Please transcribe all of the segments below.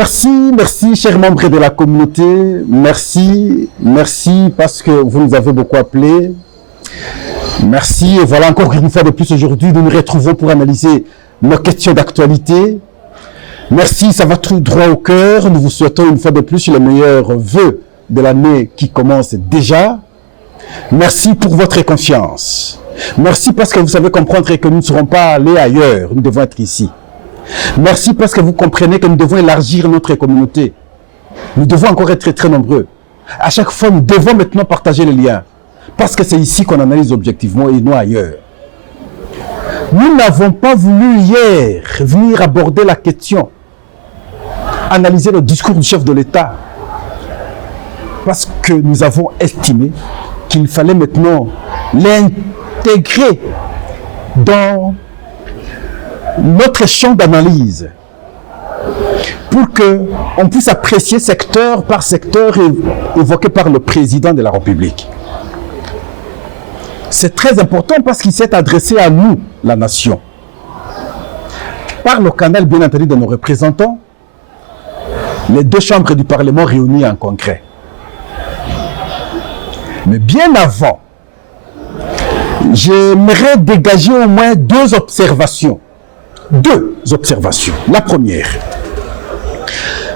Merci, chers membres de la communauté. Merci parce que vous nous avez beaucoup appelés. Merci, et voilà encore une fois de plus aujourd'hui, nous nous retrouvons pour analyser nos questions d'actualité. Merci, ça va tout droit au cœur. Nous vous souhaitons une fois de plus les meilleurs vœux de l'année qui commence déjà. Merci pour votre confiance. Merci parce que vous savez comprendre que nous ne serons pas allés ailleurs, nous devons être ici. Merci parce que vous comprenez que nous devons élargir notre communauté. Nous devons encore être très nombreux. À chaque fois, nous devons maintenant partager les liens. Parce que c'est ici qu'on analyse objectivement et non ailleurs. Nous n'avons pas voulu hier venir aborder la question, analyser le discours du chef de l'État. Parce que nous avons estimé qu'il fallait maintenant l'intégrer dans notre champ d'analyse pour qu'on puisse apprécier secteur par secteur évoqué par le président de la République. C'est très important parce qu'il s'est adressé à nous, la nation, par le canal bien entendu de nos représentants, les deux chambres du Parlement réunies en congrès. Mais bien avant, j'aimerais dégager au moins deux observations. La première,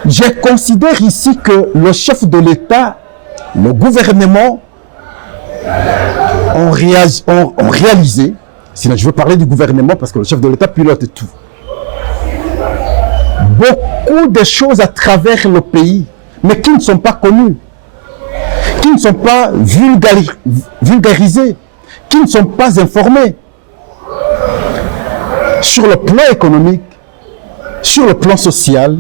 je considère ici que le chef de l'État, le gouvernement, ont réalisé, sinon je veux parler du gouvernement parce que le chef de l'État pilote tout, beaucoup de choses à travers le pays, mais qui ne sont pas connues, qui ne sont pas vulgarisées, qui ne sont pas informées. Sur le plan économique, sur le plan social,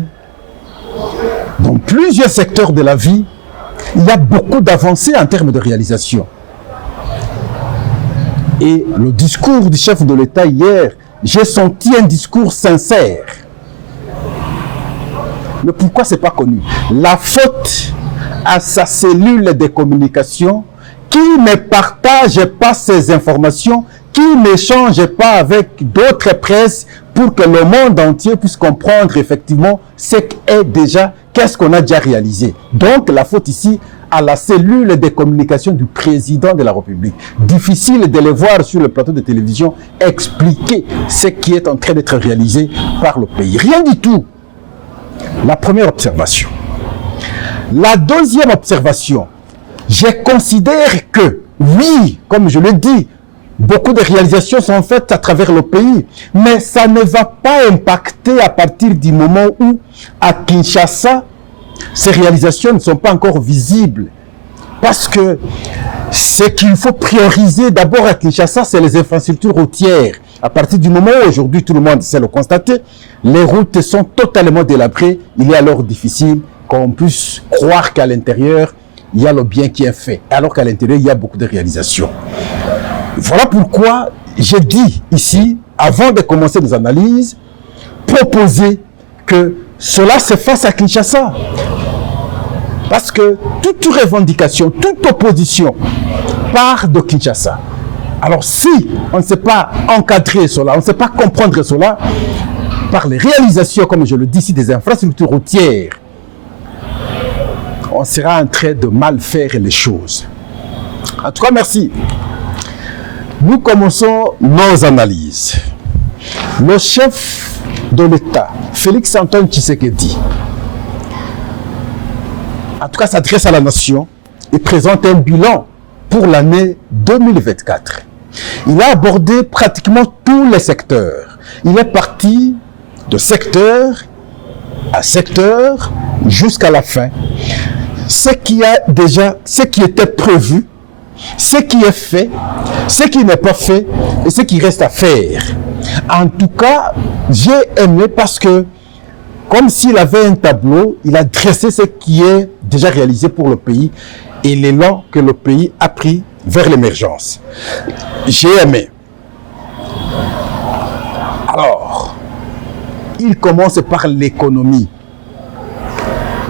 dans plusieurs secteurs de la vie, il y a beaucoup d'avancées en termes de réalisation. Et le discours du chef de l'État hier, j'ai senti un discours sincère. Mais pourquoi ce n'est pas connu? La faute à sa cellule de communication qui ne partage pas ces informations, qui n'échange pas avec d'autres presses pour que le monde entier puisse comprendre effectivement qu'est-ce qu'on a déjà réalisé. Donc la faute ici à la cellule de communication du président de la République. Difficile de les voir sur le plateau de télévision expliquer ce qui est en train d'être réalisé par le pays. Rien du tout. La première observation. La deuxième observation, je considère que, oui, comme je le dis, beaucoup de réalisations sont faites à travers le pays, mais ça ne va pas impacter à partir du moment où, à Kinshasa, ces réalisations ne sont pas encore visibles. Parce que ce qu'il faut prioriser d'abord à Kinshasa, c'est les infrastructures routières. À partir du moment où aujourd'hui tout le monde sait le constater, les routes sont totalement délabrées. Il est alors difficile qu'on puisse croire qu'à l'intérieur, il y a le bien qui est fait, alors qu'à l'intérieur, il y a beaucoup de réalisations. Voilà pourquoi j'ai dit ici, avant de commencer nos analyses, proposer que cela se fasse à Kinshasa. Parce que toute revendication, toute opposition part de Kinshasa. Alors si on ne sait pas encadrer cela, on ne sait pas comprendre cela, par les réalisations, comme je le dis ici, des infrastructures routières, on sera en train de mal faire les choses. En tout cas, merci. Nous commençons nos analyses. Le chef de l'État, Félix Antoine Tshisekedi, en tout cas s'adresse à la nation et présente un bilan pour l'année 2024. Il a abordé pratiquement tous les secteurs. Il est parti de secteur à secteur jusqu'à la fin. Ce qui était prévu, ce qui est fait, ce qui n'est pas fait et ce qui reste à faire. En tout cas, j'ai aimé parce que, comme s'il avait un tableau, il a dressé ce qui est déjà réalisé pour le pays et l'élan que le pays a pris vers l'émergence. J'ai aimé. Alors, il commence par l'économie.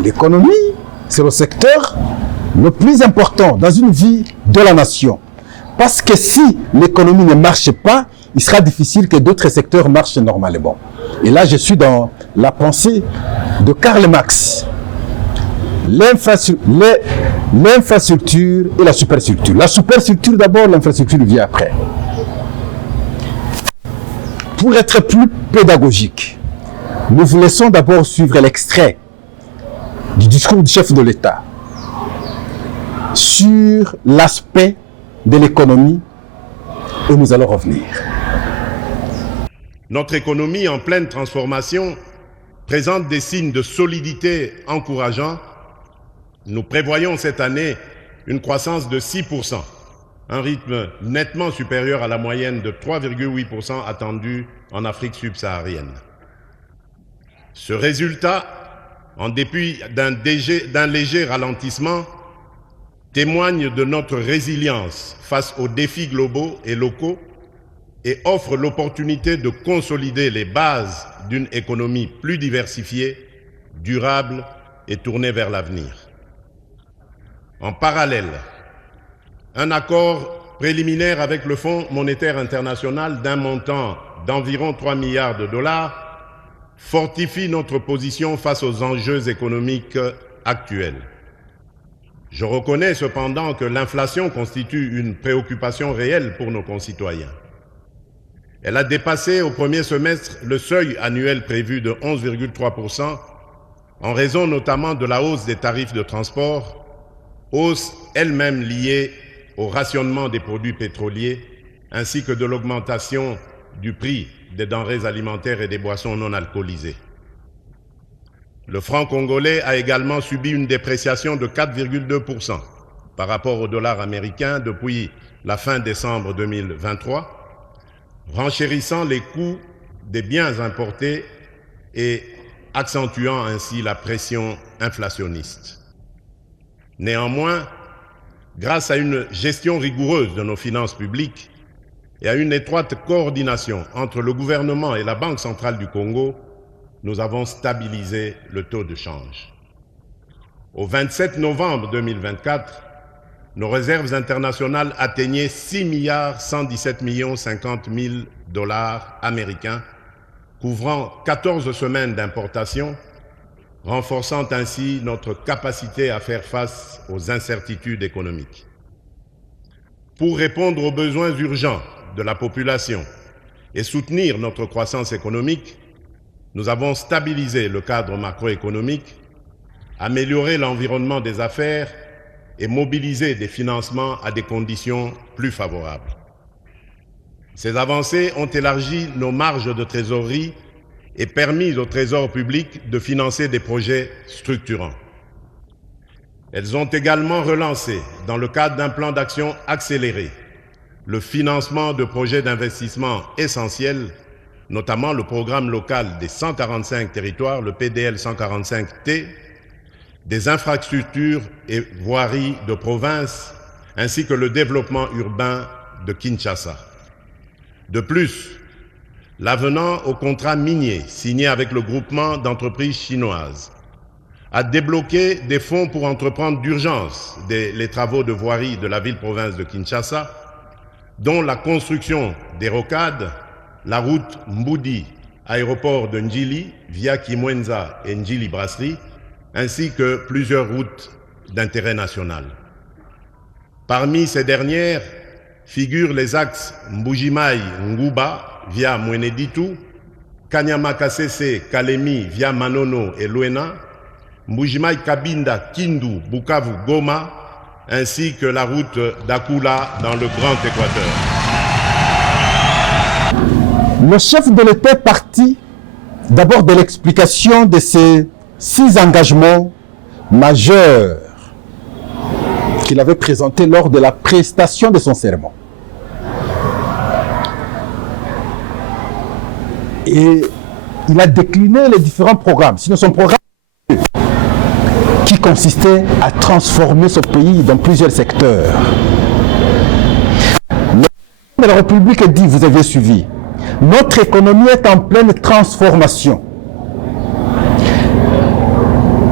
L'économie, c'est le secteur le plus important dans une vie de la nation. Parce que si l'économie ne marche pas, il sera difficile que d'autres secteurs marchent normalement. Et là, je suis dans la pensée de Karl Marx, l'infrastructure et la superstructure. La superstructure d'abord, l'infrastructure vient après. Pour être plus pédagogique, nous vous laissons d'abord suivre l'extrait du discours du chef de l'État sur l'aspect de l'économie et nous allons revenir. Notre économie en pleine transformation présente des signes de solidité encourageants. Nous prévoyons cette année une croissance de 6%, un rythme nettement supérieur à la moyenne de 3,8% attendue en Afrique subsaharienne. Ce résultat, en dépit d'un léger ralentissement, témoigne de notre résilience face aux défis globaux et locaux et offre l'opportunité de consolider les bases d'une économie plus diversifiée, durable et tournée vers l'avenir. En parallèle, un accord préliminaire avec le Fonds monétaire international d'un montant d'environ 3 milliards de dollars fortifie notre position face aux enjeux économiques actuels. Je reconnais cependant que l'inflation constitue une préoccupation réelle pour nos concitoyens. Elle a dépassé au premier semestre le seuil annuel prévu de 11,3% en raison notamment de la hausse des tarifs de transport, hausse elle-même liée au rationnement des produits pétroliers ainsi que de l'augmentation du prix des denrées alimentaires et des boissons non alcoolisées. Le franc congolais a également subi une dépréciation de 4,2% par rapport au dollar américain depuis la fin décembre 2023, renchérissant les coûts des biens importés et accentuant ainsi la pression inflationniste. Néanmoins, grâce à une gestion rigoureuse de nos finances publiques et à une étroite coordination entre le gouvernement et la Banque centrale du Congo, nous avons stabilisé le taux de change. Au 27 novembre 2024, nos réserves internationales atteignaient 6,117,050,000 dollars américains, couvrant 14 semaines d'importation, renforçant ainsi notre capacité à faire face aux incertitudes économiques. Pour répondre aux besoins urgents de la population et soutenir notre croissance économique, nous avons stabilisé le cadre macroéconomique, amélioré l'environnement des affaires et mobilisé des financements à des conditions plus favorables. Ces avancées ont élargi nos marges de trésorerie et permis au Trésor public de financer des projets structurants. Elles ont également relancé, dans le cadre d'un plan d'action accéléré, le financement de projets d'investissement essentiels, notamment le programme local des 145 territoires, le PDL 145T, des infrastructures et voiries de province, ainsi que le développement urbain de Kinshasa. De plus, l'avenant au contrat minier signé avec le groupement d'entreprises chinoises a débloqué des fonds pour entreprendre d'urgence les travaux de voirie de la ville-province de Kinshasa, dont la construction des rocades, la route Mboudi, aéroport de Ndjili, via Kimwenza et Ndjili Brasserie, ainsi que plusieurs routes d'intérêt national. Parmi ces dernières figurent les axes Mbujimai-Nguba via Mweneditu, Kanyama-Kasese-Kalemi via Manono et Luena, Mbujimai-Kabinda, Kindu, Bukavu-Goma, ainsi que la route d'Akula dans le Grand Équateur. Le chef de l'État est parti d'abord de l'explication de ces 6 engagements majeurs qu'il avait présentés lors de la prestation de son serment. Et il a décliné les différents programmes. Sinon, son programme qui consistait à transformer ce pays dans plusieurs secteurs. Le président de la République dit, vous avez suivi, notre économie est en pleine transformation.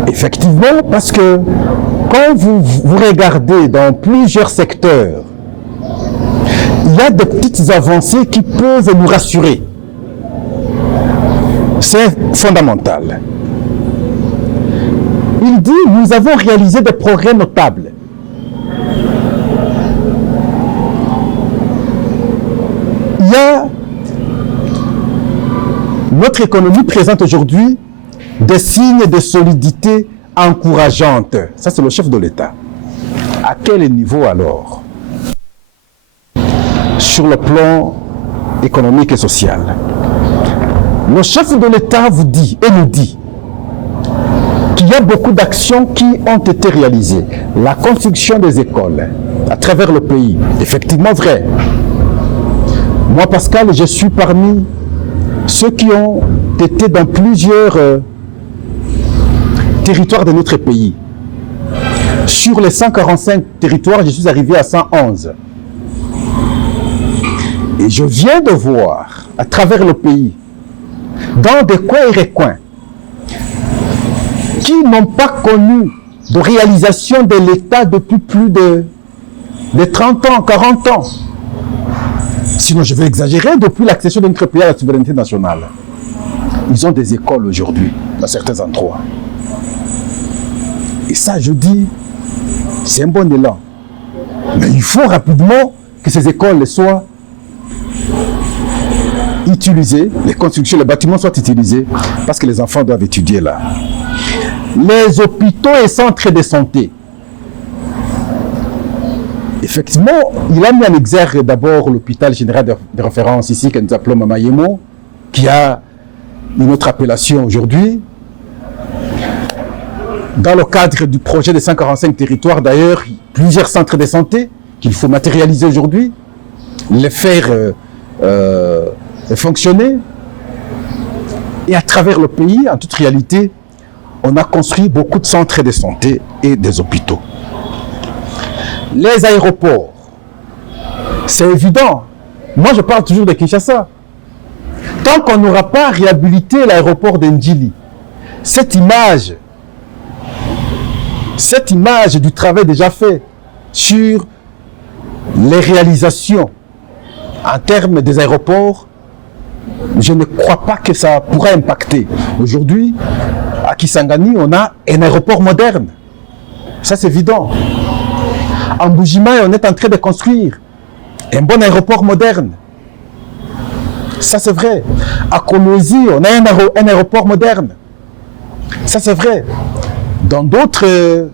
Effectivement, parce que quand vous regardez dans plusieurs secteurs, il y a de petites avancées qui peuvent nous rassurer. C'est fondamental. Il dit, nous avons réalisé des progrès notables. Il y a notre économie présente aujourd'hui des signes de solidité encourageantes. Ça, c'est le chef de l'État. À quel niveau alors? Sur le plan économique et social. Le chef de l'État vous dit et nous dit qu'il y a beaucoup d'actions qui ont été réalisées. La construction des écoles à travers le pays, effectivement vrai. Moi, Pascal, je suis parmi ceux qui ont été dans plusieurs territoires de notre pays. Sur les 145 territoires, je suis arrivé à 111. Et je viens de voir, à travers le pays, dans des coins et recoins, qui n'ont pas connu de réalisation de l'État depuis plus de 30 ans, 40 ans. Sinon, je vais exagérer, depuis l'accession de notre pays à la souveraineté nationale. Ils ont des écoles aujourd'hui, dans certains endroits. Et ça, je dis, c'est un bon élan. Mais il faut rapidement que ces écoles soient utilisées, les constructions, les bâtiments soient utilisés, parce que les enfants doivent étudier là. Les hôpitaux et centres de santé. Effectivement, il a mis en exergue d'abord l'hôpital général de référence ici, que nous appelons Mamayemo, qui a une autre appellation aujourd'hui. Dans le cadre du projet des 145 territoires, d'ailleurs, plusieurs centres de santé qu'il faut matérialiser aujourd'hui, les faire fonctionner. Et à travers le pays, en toute réalité, on a construit beaucoup de centres de santé et des hôpitaux. Les aéroports, c'est évident. Moi, je parle toujours de Kinshasa. Tant qu'on n'aura pas réhabilité l'aéroport d'Ndjili, cette image du travail déjà fait sur les réalisations en termes des aéroports, je ne crois pas que ça pourra impacter. Aujourd'hui, à Kisangani, on a un aéroport moderne. Ça, c'est évident. En Bujimaï, on est en train de construire un bon aéroport moderne. Ça, c'est vrai. À Kolwezi, on a un aéroport moderne. Ça, c'est vrai. Dans d'autres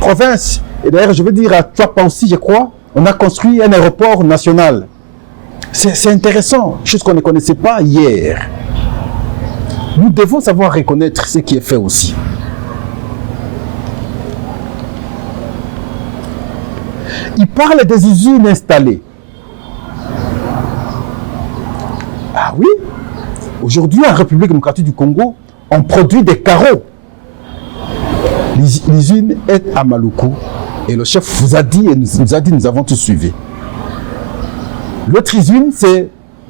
provinces, et d'ailleurs, je veux dire à Tuapa aussi, je crois, on a construit un aéroport national. C'est intéressant, chose qu'on ne connaissait pas hier. Nous devons savoir reconnaître ce qui est fait aussi. Il parle des usines installées. Ah oui, aujourd'hui en République démocratique du Congo, on produit des carreaux. L'usine est à Maluku et le chef vous a dit et nous a dit, nous avons tout suivi. L'autre usine, c'est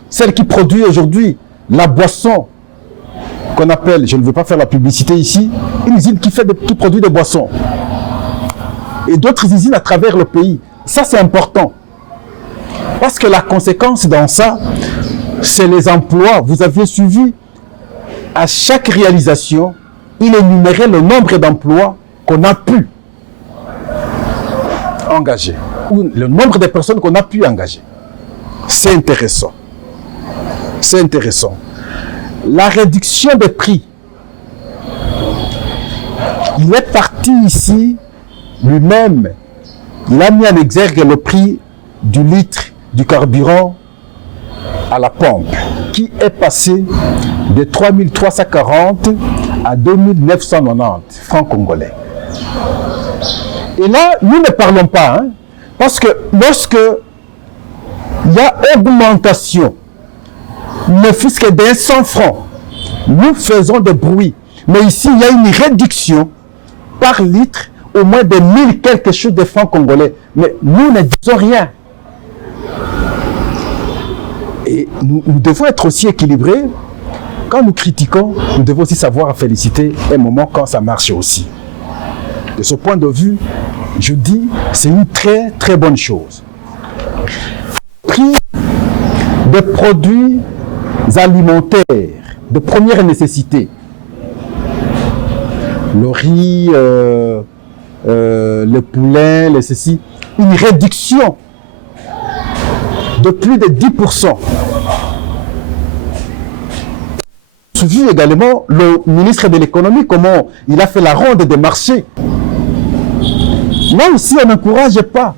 celle qui produit aujourd'hui la boisson qu'on appelle, je ne veux pas faire la publicité ici, une usine qui produit des boissons. Et d'autres usines à travers le pays. Ça, c'est important. Parce que la conséquence dans ça, c'est les emplois. Vous aviez suivi, à chaque réalisation, il énumérait le nombre d'emplois qu'on a pu engager. Ou le nombre de personnes qu'on a pu engager. C'est intéressant. C'est intéressant. La réduction des prix. Il est parti ici, lui-même, il a mis en exergue le prix du litre du carburant à la pompe, qui est passé de 3340 à 2990 francs congolais. Et là, nous ne parlons pas, hein, parce que lorsque il y a augmentation, ne fût-ce que d'un 100 francs, nous faisons des bruits. Mais ici, il y a une réduction par litre au moins de 1000 quelque chose de francs congolais. Mais nous ne disons rien. Et nous devons être aussi équilibrés. Quand nous critiquons, nous devons aussi savoir féliciter un moment quand ça marche aussi. De ce point de vue, je dis, c'est une très très bonne chose. Prix des produits alimentaires de première nécessité. le riz, le poulet, les ceci, une réduction de plus de 10%. J'ai vu également le ministre de l'économie, comment il a fait la ronde des marchés. Là aussi, on n'encourage pas.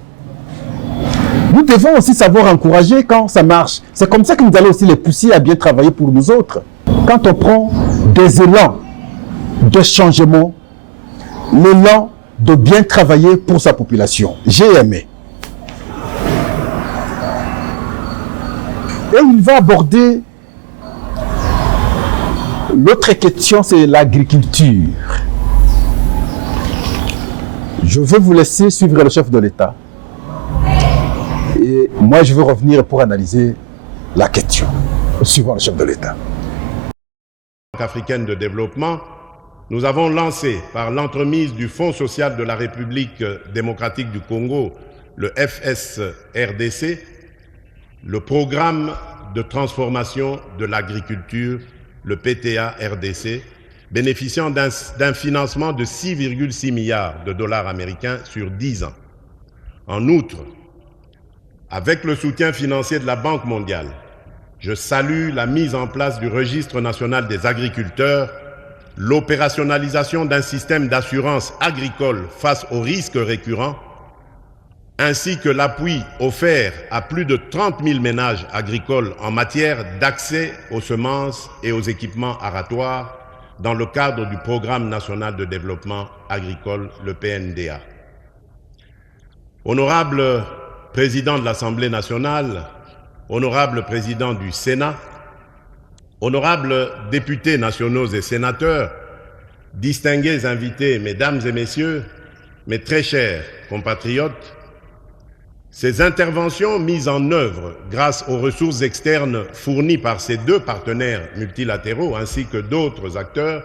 Nous devons aussi savoir encourager quand ça marche. C'est comme ça que nous allons aussi les pousser à bien travailler pour nous autres. Quand on prend des élans de changement, l'élan de bien travailler pour sa population. J'ai aimé. Et il va aborder l'autre question, c'est l'agriculture. Je vais vous laisser suivre le chef de l'État. Et moi, je vais revenir pour analyser la question, suivant le chef de l'État. La Banque africaine de développement, nous avons lancé, par l'entremise du Fonds social de la République démocratique du Congo, le FSRDC, le programme de transformation de l'agriculture, le PTA-RDC, bénéficiant d'un financement de 6,6 milliards de dollars américains sur 10 ans. En outre, avec le soutien financier de la Banque mondiale, je salue la mise en place du Registre national des agriculteurs, l'opérationnalisation d'un système d'assurance agricole face aux risques récurrents, ainsi que l'appui offert à plus de 30 000 ménages agricoles en matière d'accès aux semences et aux équipements aratoires dans le cadre du Programme national de développement agricole, le PNDA. Honorable Président de l'Assemblée nationale, honorable Président du Sénat, honorables députés nationaux et sénateurs, distingués invités, mesdames et messieurs, mes très chers compatriotes, ces interventions mises en œuvre grâce aux ressources externes fournies par ces deux partenaires multilatéraux ainsi que d'autres acteurs,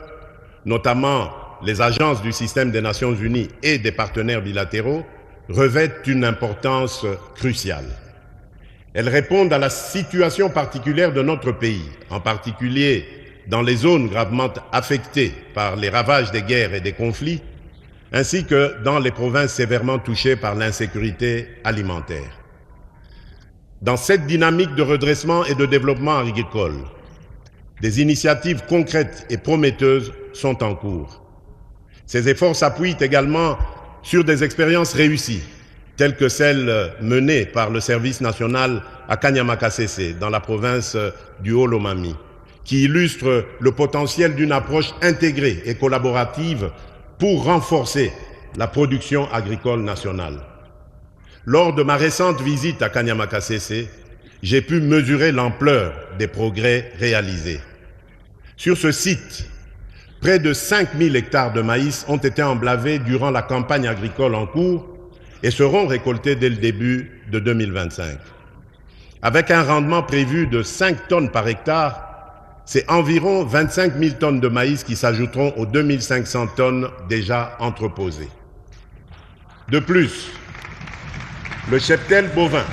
notamment les agences du système des Nations Unies et des partenaires bilatéraux, revêtent une importance cruciale. Elles répondent à la situation particulière de notre pays, en particulier dans les zones gravement affectées par les ravages des guerres et des conflits, ainsi que dans les provinces sévèrement touchées par l'insécurité alimentaire. Dans cette dynamique de redressement et de développement agricole, des initiatives concrètes et prometteuses sont en cours. Ces efforts s'appuient également sur des expériences réussies, telles que celles menées par le service national à Kanyamakasese, dans la province du Haut-Lomami, qui illustrent le potentiel d'une approche intégrée et collaborative pour renforcer la production agricole nationale. Lors de ma récente visite à Kanyamakasese, j'ai pu mesurer l'ampleur des progrès réalisés. Sur ce site, près de 5000 hectares de maïs ont été emblavés durant la campagne agricole en cours et seront récoltés dès le début de 2025. Avec un rendement prévu de 5 tonnes par hectare, c'est environ 25 000 tonnes de maïs qui s'ajouteront aux 2500 tonnes déjà entreposées. De plus, le cheptel bovin.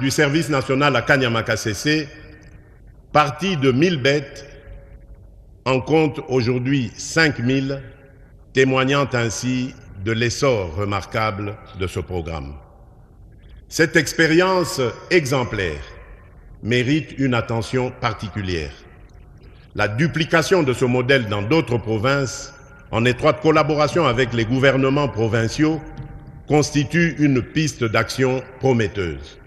Du service national à Kanyamakasese, parti de 1000 bêtes, en compte aujourd'hui 5000, témoignant ainsi de l'essor remarquable de ce programme. Cette expérience exemplaire mérite une attention particulière. La duplication de ce modèle dans d'autres provinces, en étroite collaboration avec les gouvernements provinciaux, constitue une piste d'action prometteuse.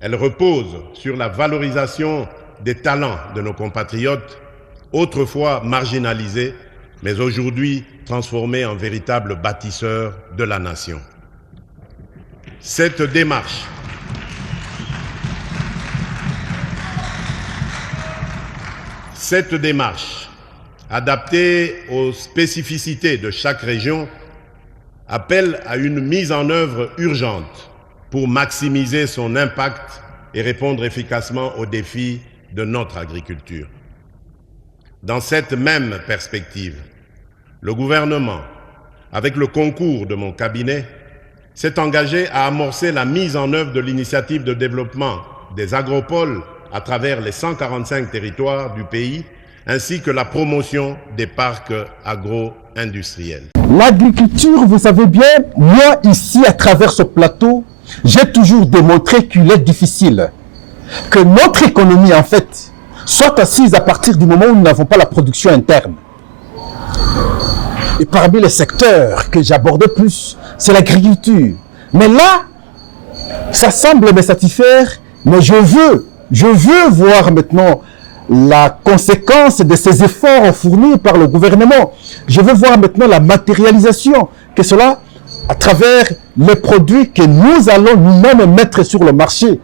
Elle repose sur la valorisation des talents de nos compatriotes, autrefois marginalisés, mais aujourd'hui transformés en véritables bâtisseurs de la nation. Cette démarche adaptée aux spécificités de chaque région, appelle à une mise en œuvre urgente pour maximiser son impact et répondre efficacement aux défis de notre agriculture. Dans cette même perspective, le gouvernement, avec le concours de mon cabinet, s'est engagé à amorcer la mise en œuvre de l'initiative de développement des agropoles à travers les 145 territoires du pays, ainsi que la promotion des parcs agro-industriels. L'agriculture, vous savez bien, moi ici, à travers ce plateau, j'ai toujours démontré qu'il est difficile que notre économie, en fait, soit assise à partir du moment où nous n'avons pas la production interne. Et parmi les secteurs que j'abordais plus, c'est l'agriculture. Mais là, ça semble me satisfaire, mais je veux voir maintenant la conséquence de ces efforts fournis par le gouvernement. Je veux voir maintenant la matérialisation, que cela, à travers les produits que nous allons nous-mêmes mettre sur le marché.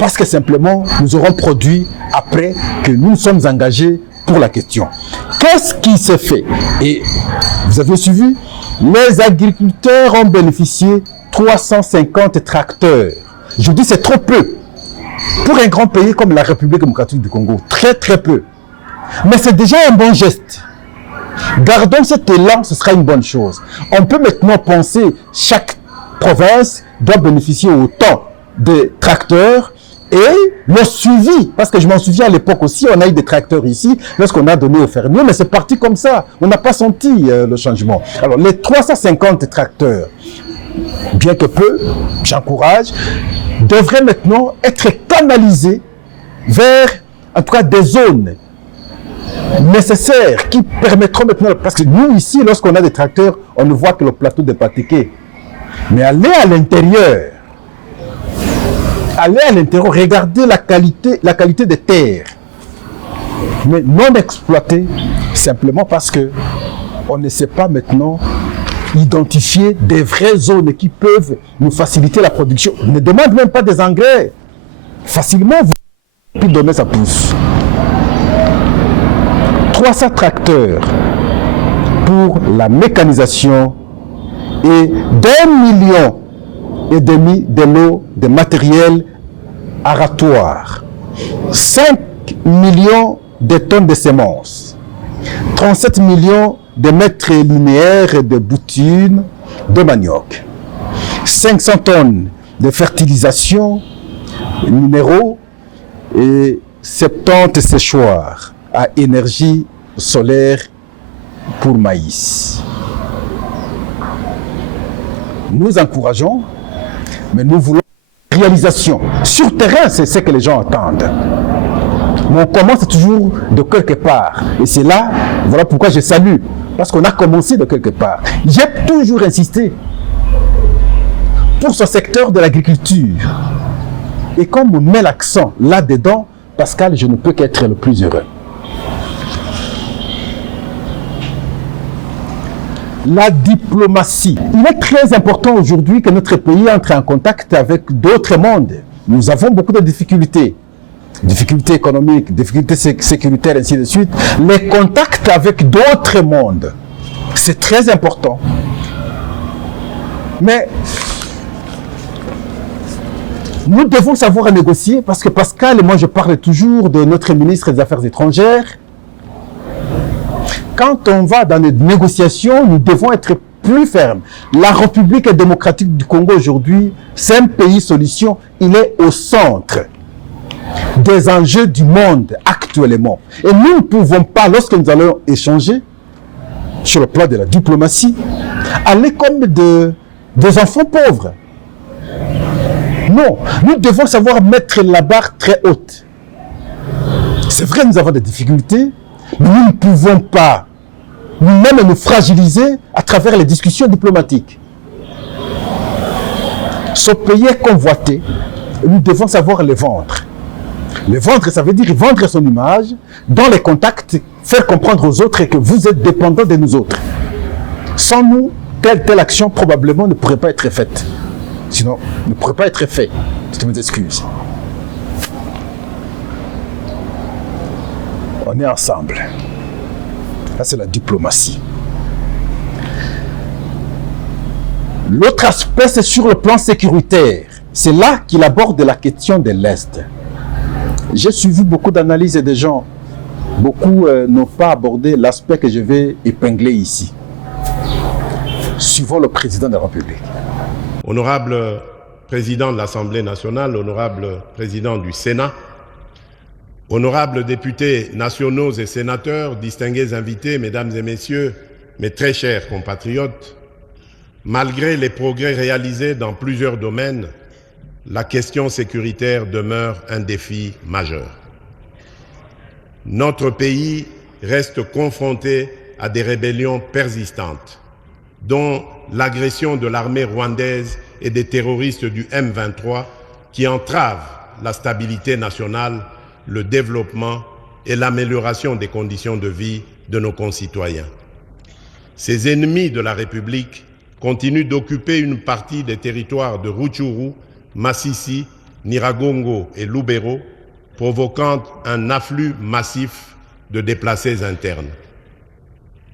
Parce que simplement, nous aurons produit après que nous sommes engagés pour la question. Qu'est-ce qui se fait? Et vous avez suivi, les agriculteurs ont bénéficié 350 tracteurs. Je dis c'est trop peu. Pour un grand pays comme la République démocratique du Congo, très très peu. Mais c'est déjà un bon geste. Gardons cet élan, ce sera une bonne chose. On peut maintenant penser chaque province doit bénéficier autant de tracteurs et le suivi, parce que je m'en souviens à l'époque aussi, on a eu des tracteurs ici, lorsqu'on a donné aux fermiers, mais c'est parti comme ça. On n'a pas senti le changement. Alors les 350 tracteurs, bien que peu, j'encourage, devraient maintenant être canalisés vers, en tout cas, des zones nécessaires qui permettront maintenant, parce que nous ici, lorsqu'on a des tracteurs, on ne voit que le plateau de Pataké. Mais aller à l'intérieur, regardez la qualité des terres, mais non exploitées, simplement parce que on ne sait pas maintenant identifier des vraies zones qui peuvent nous faciliter la production. On ne demande même pas des engrais. Facilement, vous pouvez donner sa pousse. 300 tracteurs pour la mécanisation et 1,5 million de lots de matériel aratoire, 5 millions de tonnes de semences, 37 millions de mètres linéaires de boutines de manioc, 500 tonnes de fertilisation minéraux et 70 séchoirs à énergie solaire pour maïs. Nous encourageons, mais nous voulons réalisation. Sur terrain, c'est ce que les gens attendent. Mais on commence toujours de quelque part. Et c'est là, voilà pourquoi je salue. Parce qu'on a commencé de quelque part. J'ai toujours insisté pour ce secteur de l'agriculture. Et comme on met l'accent là-dedans, Pascal, je ne peux qu'être le plus heureux. La diplomatie. Il est très important aujourd'hui que notre pays entre en contact avec d'autres mondes. Nous avons beaucoup de difficultés. Difficultés économiques, difficultés sécuritaires, ainsi de suite. Les contacts avec d'autres mondes, c'est très important. Mais nous devons savoir négocier parce que Pascal et moi, je parle toujours de notre ministre des Affaires étrangères. Quand on va dans les négociations, nous devons être plus fermes. La République démocratique du Congo aujourd'hui, c'est un pays solution. Il est au centre des enjeux du monde actuellement. Et nous ne pouvons pas, lorsque nous allons échanger sur le plan de la diplomatie, aller comme des enfants pauvres. Non, nous devons savoir mettre la barre très haute. C'est vrai, nous avons des difficultés, mais nous ne pouvons pas nous-mêmes nous fragiliser à travers les discussions diplomatiques. Ce pays est convoité, et nous devons savoir les vendre. Les vendre, ça veut dire vendre son image, dans les contacts, faire comprendre aux autres que vous êtes dépendants de nous autres. Sans nous, telle action probablement ne pourrait pas être faite. Sinon, ne pourrait pas être fait. Je m'excuse. On est ensemble. Ça, c'est la diplomatie. L'autre aspect, c'est sur le plan sécuritaire. C'est là qu'il aborde la question de l'Est. J'ai suivi beaucoup d'analyses des gens. Beaucoup n'ont pas abordé l'aspect que je vais épingler ici. Suivons le président de la République. Honorable président de l'Assemblée nationale, honorable président du Sénat, honorables députés nationaux et sénateurs, distingués invités, mesdames et messieurs, mes très chers compatriotes, malgré les progrès réalisés dans plusieurs domaines, la question sécuritaire demeure un défi majeur. Notre pays reste confronté à des rébellions persistantes, dont l'agression de l'armée rwandaise et des terroristes du M23 qui entravent la stabilité nationale, le développement et l'amélioration des conditions de vie de nos concitoyens. Ces ennemis de la République continuent d'occuper une partie des territoires de Rutshuru, Masisi, Nyiragongo et Lubero, provoquant un afflux massif de déplacés internes.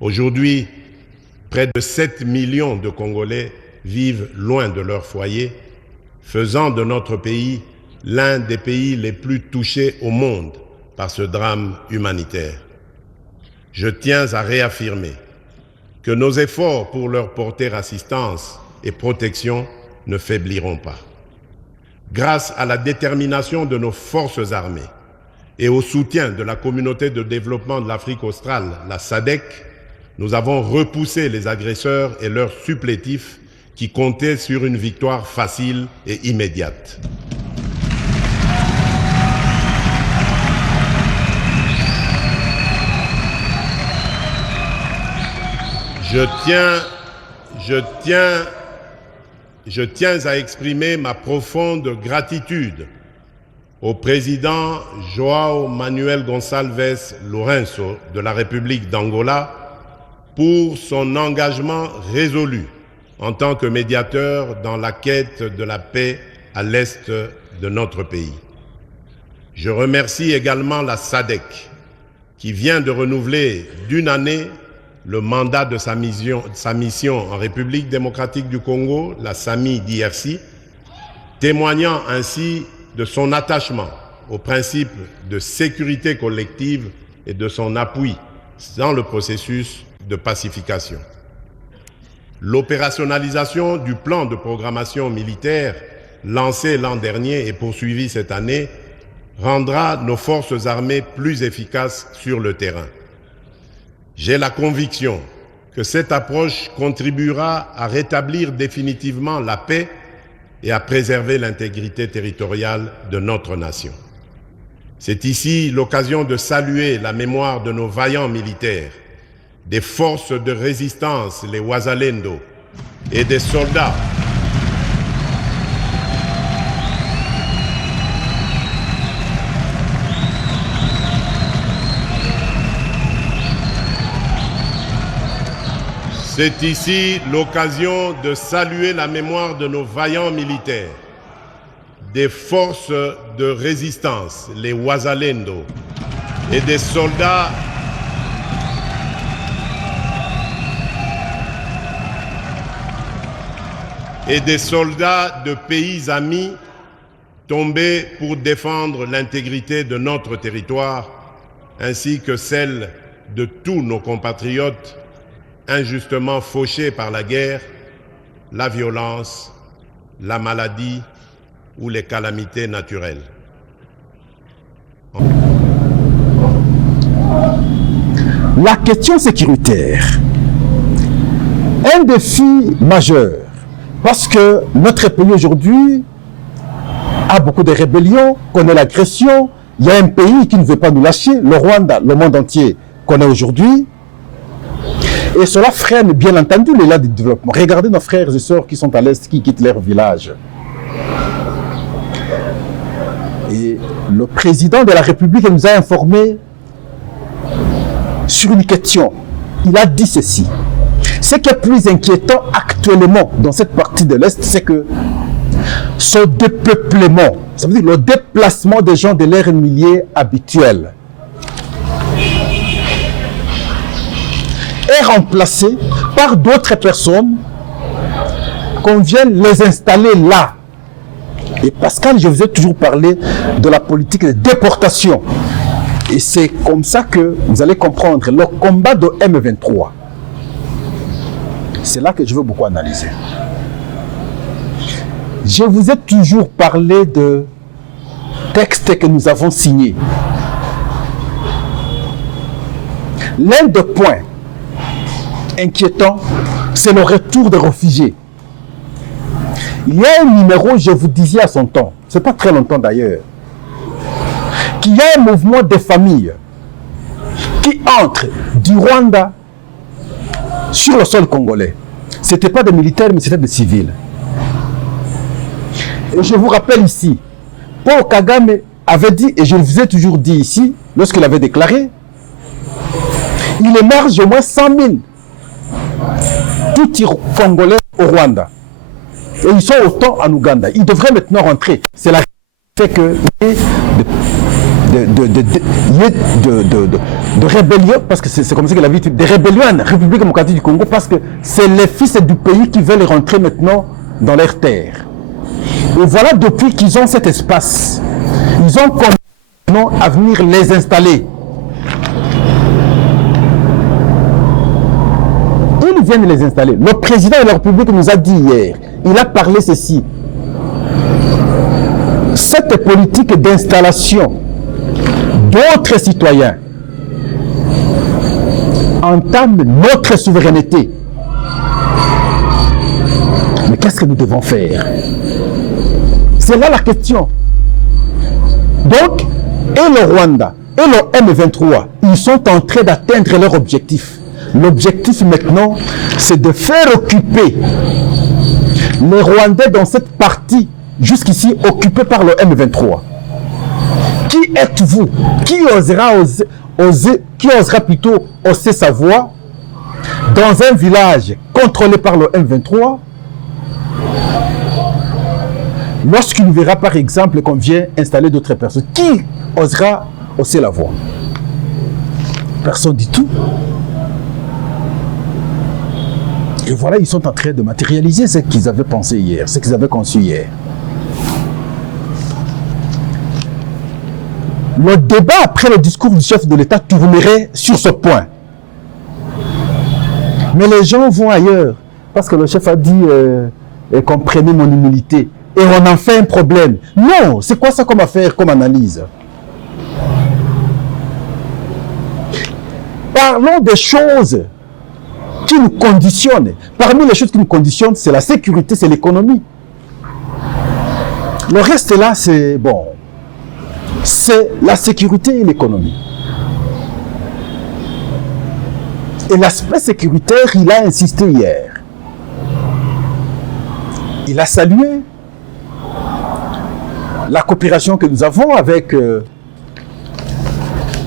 Aujourd'hui, près de 7 millions de Congolais vivent loin de leur foyer, faisant de notre pays l'un des pays les plus touchés au monde par ce drame humanitaire. Je tiens à réaffirmer que nos efforts pour leur porter assistance et protection ne faibliront pas. Grâce à la détermination de nos forces armées et au soutien de la communauté de développement de l'Afrique australe, la SADC, nous avons repoussé les agresseurs et leurs supplétifs qui comptaient sur une victoire facile et immédiate. Je tiens à exprimer ma profonde gratitude au président João Manuel Gonçalves Lourenço de la République d'Angola pour son engagement résolu en tant que médiateur dans la quête de la paix à l'est de notre pays. Je remercie également la SADC qui vient de renouveler d'une année le mandat de sa mission en République démocratique du Congo, la SAMI DRC, témoignant ainsi de son attachement aux principes de sécurité collective et de son appui dans le processus de pacification. L'opérationnalisation du plan de programmation militaire lancé l'an dernier et poursuivi cette année rendra nos forces armées plus efficaces sur le terrain. J'ai la conviction que cette approche contribuera à rétablir définitivement la paix et à préserver l'intégrité territoriale de notre nation. C'est ici l'occasion de saluer la mémoire de nos vaillants militaires, des forces de résistance, les Wazalendo, et des soldats C'est ici l'occasion de saluer la mémoire de nos vaillants militaires, des forces de résistance, les Wazalendo, et des soldats de pays amis tombés pour défendre l'intégrité de notre territoire, ainsi que celle de tous nos compatriotes injustement fauchés par la guerre, la violence, la maladie ou les calamités naturelles. La question sécuritaire, un défi majeur, parce que notre pays aujourd'hui a beaucoup de rébellions, connaît l'agression. Il y a un pays qui ne veut pas nous lâcher, le Rwanda, le monde entier connaît aujourd'hui. Et cela freine bien entendu l'élan du développement. Regardez nos frères et sœurs qui sont à l'Est, qui quittent leur village. Et le président de la République nous a informé sur une question. Il a dit ceci. Ce qui est plus inquiétant actuellement dans cette partie de l'Est, c'est que ce dépeuplement, ça veut dire le déplacement des gens de leur milieu habituel, est remplacé par d'autres personnes qu'on vienne les installer là. Et Pascal, je vous ai toujours parlé de la politique de déportation. Et c'est comme ça que vous allez comprendre le combat de M23. C'est là que je veux beaucoup analyser. Je vous ai toujours parlé de textes que nous avons signés. L'un des points inquiétants, c'est le retour des réfugiés. Il y a un numéro, je vous disais à son temps, c'est pas très longtemps d'ailleurs, qu'il y a un mouvement des familles qui entrent du Rwanda sur le sol congolais. Ce n'était pas des militaires, mais c'était des civils. Et je vous rappelle ici, Paul Kagame avait dit, et je le vous ai toujours dit ici, lorsqu'il avait déclaré, il émerge au moins 100 000 petits Congolais au Rwanda. Et ils sont autant en Ouganda. Ils devraient maintenant rentrer. C'est la fait que de rébellion, parce que c'est comme ça que la vie, des rébellions en République démocratique du Congo, parce que c'est les fils du pays qui veulent rentrer maintenant dans leurs terres. Et voilà, depuis qu'ils ont cet espace, ils ont commencé à venir les installer. Ils viennent les installer. Le président de la République nous a dit hier, il a parlé ceci. Cette politique d'installation d'autres citoyens entame notre souveraineté. Mais qu'est-ce que nous devons faire? C'est là la question. Donc, et le Rwanda, et le M23, ils sont en train d'atteindre leur objectif. L'objectif maintenant, c'est de faire occuper les Rwandais dans cette partie, jusqu'ici occupée par le M23. Qui êtes-vous? Qui osera plutôt hausser sa voix dans un village contrôlé par le M23 lorsqu'il verra par exemple qu'on vient installer d'autres personnes? Qui osera hausser la voix? Personne du tout. Et voilà, ils sont en train de matérialiser ce qu'ils avaient pensé hier, ce qu'ils avaient conçu hier. Le débat après le discours du chef de l'État tournerait sur ce point. Mais les gens vont ailleurs, parce que le chef a dit comprenez mon humilité, et on en fait un problème. Non, c'est quoi ça comme affaire, comme analyse? Parlons des choses qui nous conditionnent. Parmi les choses qui nous conditionnent, c'est la sécurité, c'est l'économie. Le reste là, c'est bon. C'est la sécurité et l'économie. Et l'aspect sécuritaire, il a insisté hier. Il a salué la coopération que nous avons avec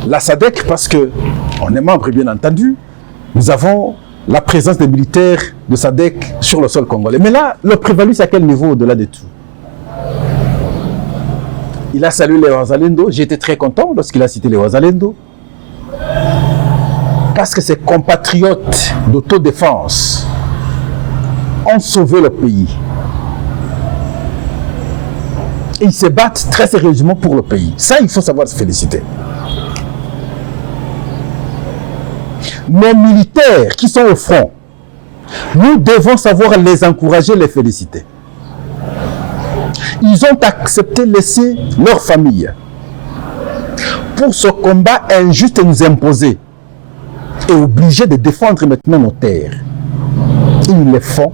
la SADC, parce qu'on est membre, bien entendu. Nous avons la présence des militaires de SADC sur le sol congolais. Mais là, le prévalu, c'est à quel niveau au-delà de tout? Il a salué les Wazalendo. J'étais très content lorsqu'il a cité les Wazalendo. Parce que ces compatriotes d'autodéfense ont sauvé le pays. Et ils se battent très sérieusement pour le pays. Ça, il faut savoir se féliciter. Nos militaires qui sont au front, nous devons savoir les encourager, les féliciter. Ils ont accepté de laisser leur famille pour ce combat injuste nous imposer et obligés de défendre maintenant nos terres. Ils le font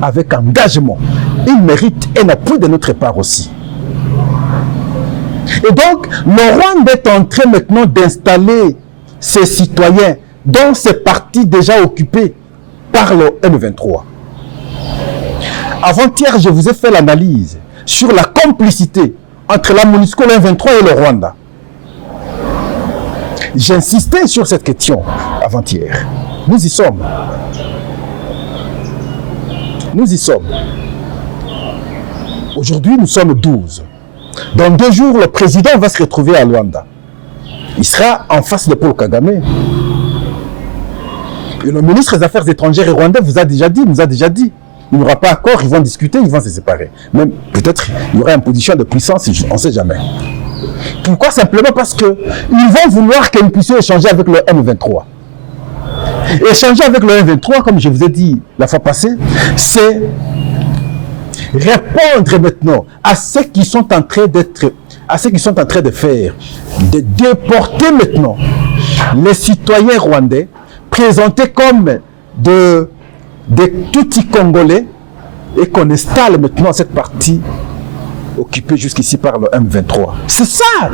avec engagement. Ils méritent un appui de notre part aussi. Et donc, le Rwanda est en train maintenant d'installer ses citoyens dans ces parties déjà occupées par le M23. Avant-hier, je vous ai fait l'analyse sur la complicité entre la MONUSCO, le M23 et le Rwanda. J'insistais sur cette question avant-hier. Nous y sommes. Nous y sommes. Aujourd'hui, nous sommes 12. Dans 2 jours, le président va se retrouver à Luanda. Il sera en face de Paul Kagame. Et le ministre des Affaires étrangères rwandais nous a déjà dit. Il n'y aura pas accord, ils vont discuter, ils vont se séparer. Même peut-être il y aura une position de puissance, on ne sait jamais. Pourquoi? Simplement parce qu'ils vont vouloir que nous puissions échanger avec le M23. Échanger avec le M23, comme je vous ai dit la fois passée, c'est répondre maintenant à ce qu'ils sont en train de faire, de déporter maintenant les citoyens rwandais, présentés comme des tutsis congolais, et qu'on installe maintenant cette partie occupée jusqu'ici par le M23. C'est ça!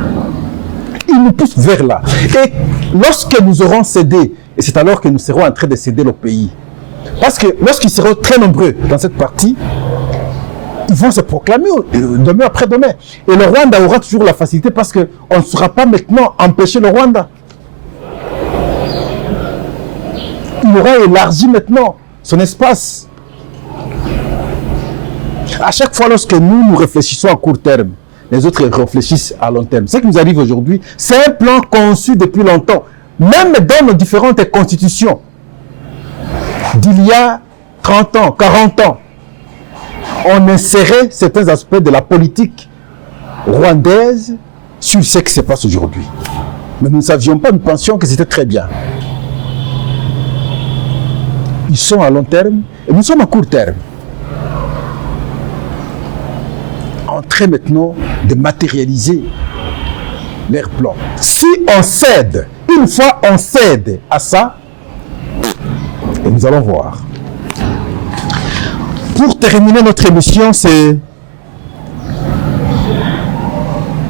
Il nous pousse vers là. Et lorsque nous aurons cédé, et c'est alors que nous serons en train de céder le pays, parce que lorsqu'ils seront très nombreux dans cette partie, ils vont se proclamer demain après demain. Et le Rwanda aura toujours la facilité parce qu'on ne saura pas maintenant empêcher le Rwanda. Il aura élargi maintenant son espace. À chaque fois, lorsque nous réfléchissons à court terme, les autres réfléchissent à long terme. Ce qui nous arrive aujourd'hui, c'est un plan conçu depuis longtemps, même dans nos différentes constitutions d'il y a 30 ans, 40 ans. On insérait certains aspects de la politique rwandaise sur ce qui se passe aujourd'hui. Mais nous ne savions pas, nous pensions que c'était très bien. Ils sont à long terme et nous sommes à court terme. En train maintenant de matérialiser leurs plans. Si on cède, une fois on cède à ça, et nous allons voir. Pour terminer notre émission, c'est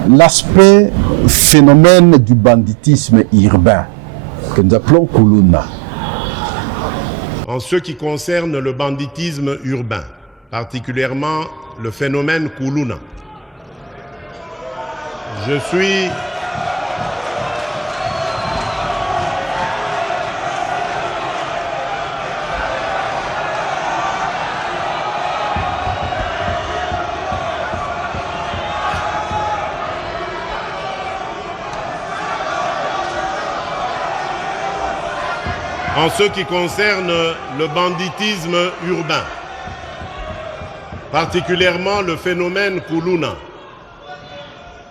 l'aspect phénomène du banditisme urbain que nous appelons Kuluna. En ce qui concerne le banditisme urbain, particulièrement le phénomène Kuluna, je suis en ce qui concerne le banditisme urbain, particulièrement le phénomène Kuluna,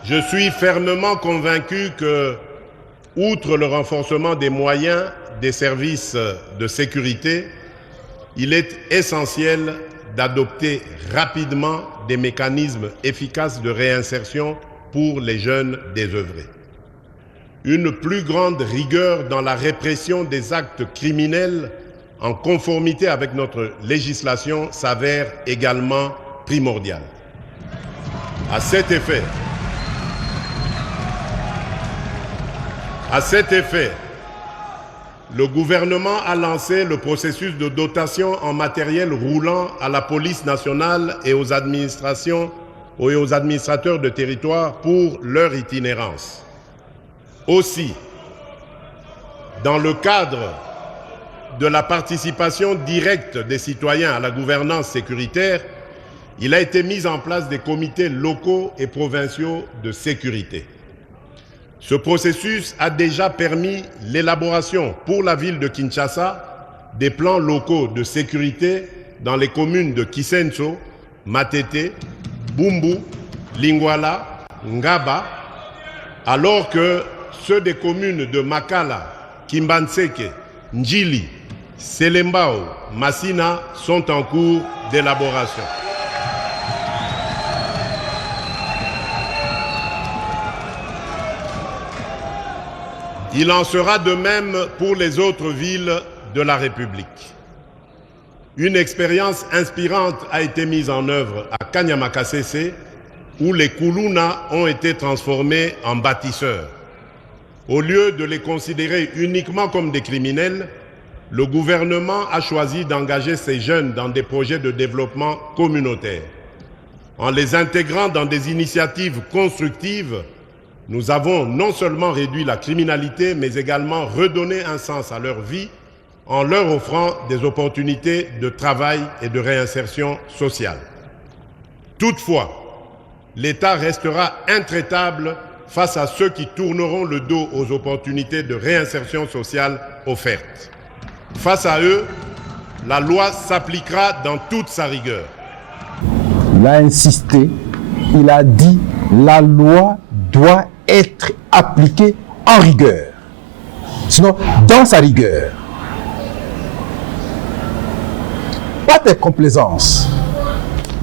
je suis fermement convaincu que, outre le renforcement des moyens des services de sécurité, il est essentiel d'adopter rapidement des mécanismes efficaces de réinsertion pour les jeunes désœuvrés. Une plus grande rigueur dans la répression des actes criminels en conformité avec notre législation s'avère également primordiale. À cet effet, le gouvernement a lancé le processus de dotation en matériel roulant à la police nationale et aux administrations et aux administrateurs de territoire pour leur itinérance. Aussi, dans le cadre de la participation directe des citoyens à la gouvernance sécuritaire, il a été mis en place des comités locaux et provinciaux de sécurité. Ce processus a déjà permis l'élaboration pour la ville de Kinshasa des plans locaux de sécurité dans les communes de Kisenso, Matete, Bumbu, Lingwala, Ngaba, alors que ceux des communes de Makala, Kimbanseke, Njili, Selembao, Massina sont en cours d'élaboration. Il en sera de même pour les autres villes de la République. Une expérience inspirante a été mise en œuvre à Kanyamakasese, où les Kuluna ont été transformés en bâtisseurs. Au lieu de les considérer uniquement comme des criminels, le gouvernement a choisi d'engager ces jeunes dans des projets de développement communautaire. En les intégrant dans des initiatives constructives, nous avons non seulement réduit la criminalité, mais également redonné un sens à leur vie en leur offrant des opportunités de travail et de réinsertion sociale. Toutefois, l'État restera intraitable face à ceux qui tourneront le dos aux opportunités de réinsertion sociale offertes. Face à eux, la loi s'appliquera dans toute sa rigueur. Il a insisté, il a dit la loi doit être appliquée en rigueur. Sinon, dans sa rigueur. Pas de complaisance.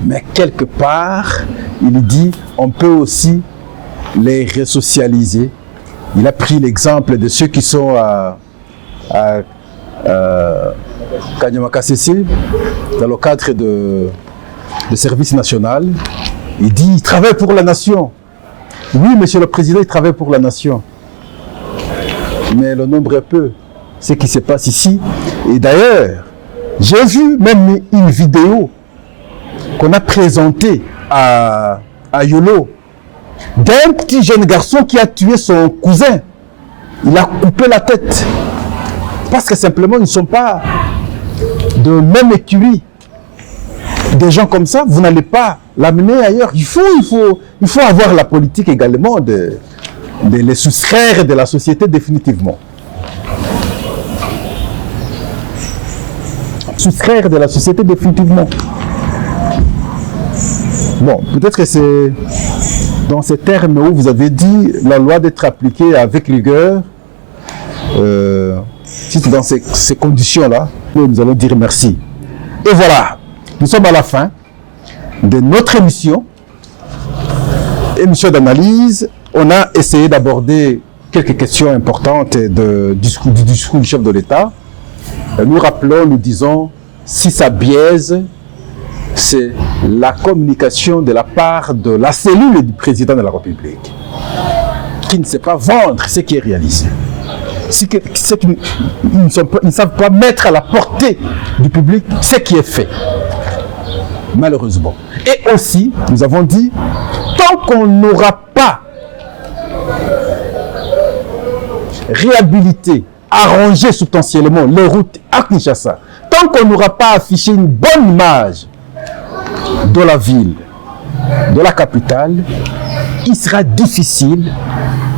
Mais quelque part, il dit on peut aussi les resocialiser. Il a pris l'exemple de ceux qui sont à Kanyama-Kasese, dans le cadre de service national. Il dit il travaille pour la nation. Oui, monsieur le président, il travaille pour la nation. Mais le nombre est peu. Ce qui se passe ici. Et d'ailleurs, j'ai vu même une vidéo qu'on a présentée à Yolo d'un petit jeune garçon qui a tué son cousin. Il a coupé la tête. Parce que simplement, ils ne sont pas de même écurie. Des gens comme ça, vous n'allez pas l'amener ailleurs. Il faut avoir la politique également de les soustraire de la société définitivement. Soustraire de la société définitivement. Bon, peut-être que c'est dans ces termes où vous avez dit la loi d'être appliquée avec rigueur. Si c'est dans ces conditions-là, nous allons dire merci. Et voilà, nous sommes à la fin de notre émission d'analyse. On a essayé d'aborder quelques questions importantes du discours du chef de l'État. Nous rappelons, nous disons, si ça biaise, c'est la communication de la part de la cellule du président de la République, qui ne sait pas vendre ce qui est réalisé. Ils ne savent pas mettre à la portée du public ce qui est fait, malheureusement. Et aussi, nous avons dit, tant qu'on n'aura pas réhabilité, arrangé substantiellement les routes à Kinshasa, tant qu'on n'aura pas affiché une bonne image de la ville, de la capitale, il sera difficile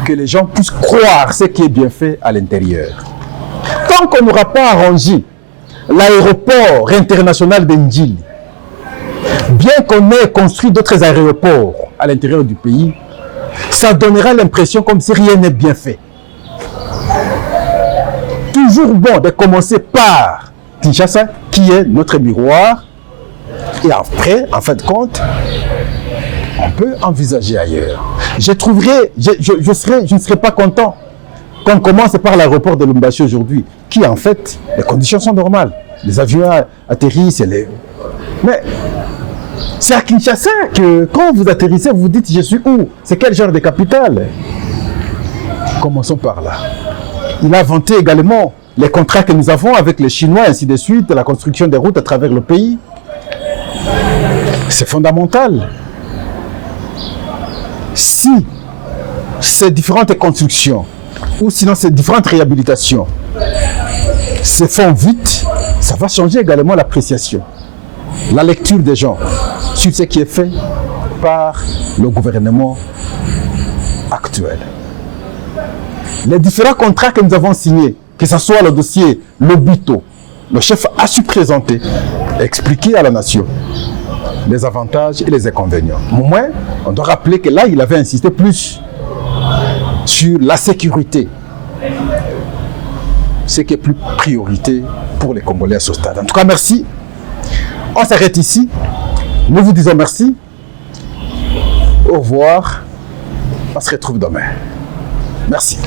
que les gens puissent croire ce qui est bien fait à l'intérieur. Tant qu'on n'aura pas arrangé l'aéroport international d'Ndjili, bien qu'on ait construit d'autres aéroports à l'intérieur du pays, ça donnera l'impression comme si rien n'est bien fait. Toujours bon de commencer par Kinshasa, qui est notre miroir, et après, en fin de compte, on peut envisager ailleurs. Je ne serais pas content qu'on commence par l'aéroport de Lubumbashi aujourd'hui, qui en fait, les conditions sont normales. Les avions atterrissent, mais c'est à Kinshasa que quand vous atterrissez, vous vous dites je suis où? C'est quel genre de capitale? Commençons par là. Il a vanté également les contrats que nous avons avec les Chinois, ainsi de suite, la construction des routes à travers le pays. C'est fondamental. Si ces différentes constructions, ou sinon ces différentes réhabilitations se font vite, ça va changer également l'appréciation, la lecture des gens sur ce qui est fait par le gouvernement actuel. Les différents contrats que nous avons signés, que ce soit le dossier Lobito, le chef a su présenter, expliquer à la nation les avantages et les inconvénients. Au moins, on doit rappeler que là, il avait insisté plus sur la sécurité. Ce qui est plus priorité pour les Congolais à ce stade. En tout cas, merci. On s'arrête ici. Nous vous disons merci. Au revoir. On se retrouve demain. Merci.